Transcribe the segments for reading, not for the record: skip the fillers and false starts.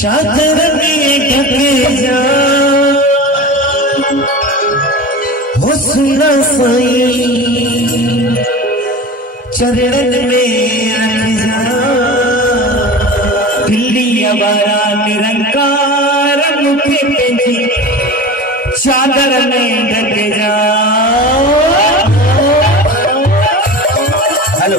चादर में ढक जा हुस्न साईं चरणन में रख जा दिल्ली अवारा निरंकार मुखे पेंजी चादर में ढक जा। हेलो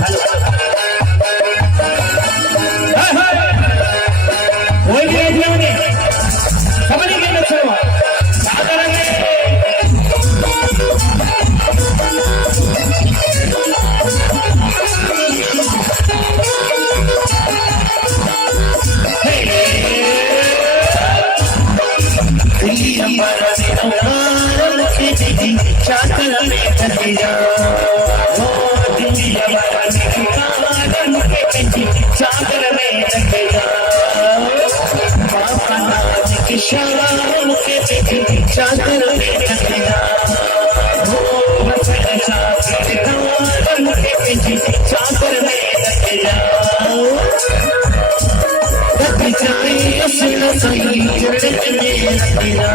चादर में ढक जा चादर में ढक जा बाबा नाथ की शान के चादर में ढक जा चादर में ढक जा ढक जाए हुस्न साईं चरणन में ढक जा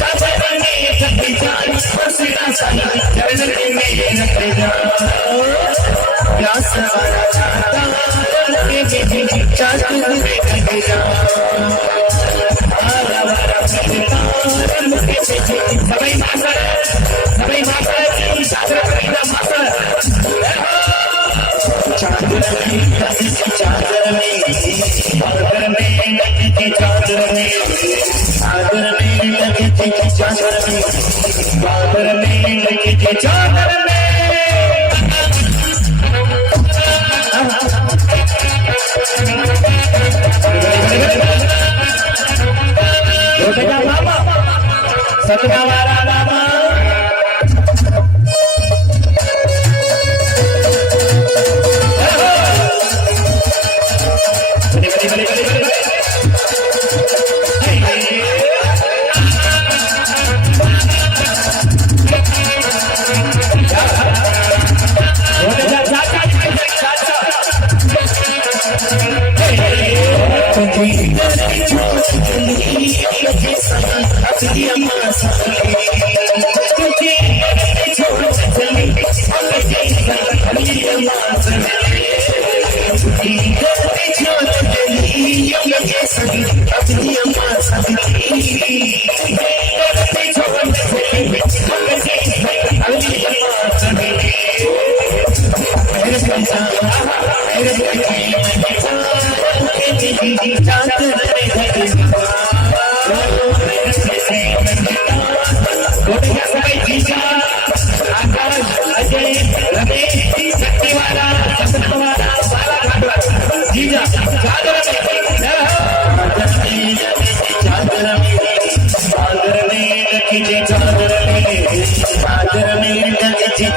चादर में ढक जाए हुस्न साईं चरणन में ढक जा प्यास वाला चाहता चादर में ढक जा सभी माता चादर चादर में चादर में चादर में चादर में चादर में चादर में चादर में सतना वाला लामा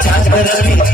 चादर में